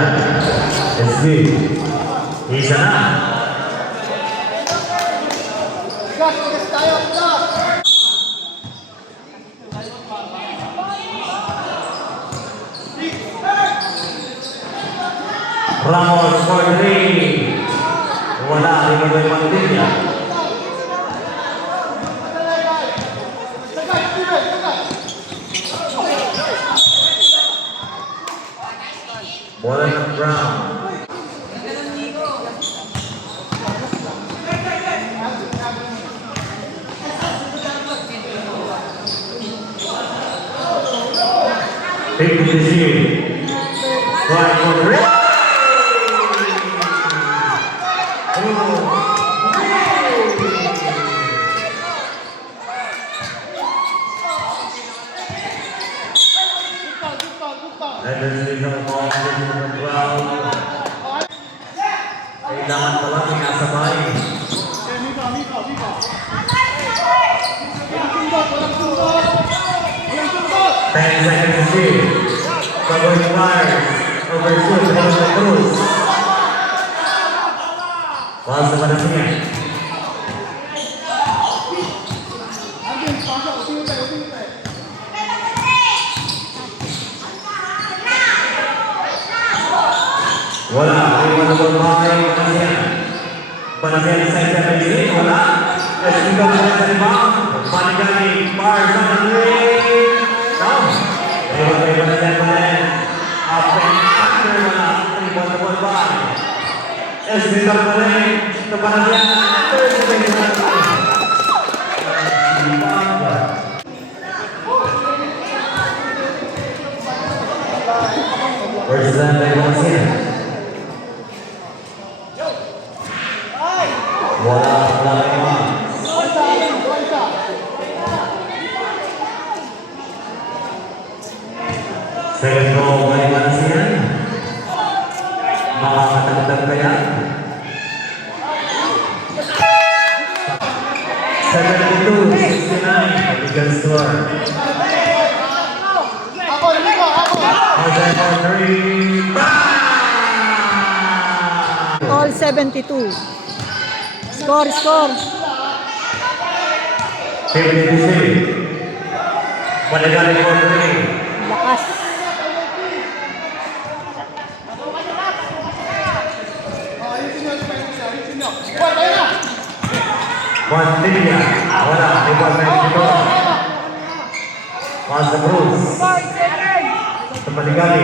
yan. SB. Isa na. Ramos for 3. Wala, hindi mo yung Mandilla. Bola ng Brown. Take the decision. Right for 3. Kailangan pala sinasabay. 10 seconds to see. Covering fire. Overshoot. Santa Cruz. Pasa pada sini. Wala, lima na bermain Panasian saya di sini, wala. Juga boleh terima. Panikani, Barca Madrid. Nah, lima Panasian apa yang akan mana terima bermain. Juga boleh Panasian Persen dari Panasian. Wala lima. Second goal by Panasian. Makakatagdag kaya? 72-69. Legal score. All 72. Score. 50-50. Panigani for 3. Lakas. Mandilla. Wala. Igual Mexico. Santa Cruz. Panigani.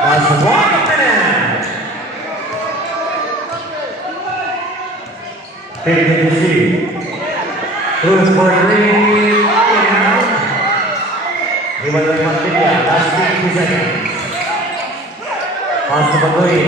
Mas 1 minute. 50-50. Cruz for 3. Igual Mandilla. Last 50 seconds. Mas 2.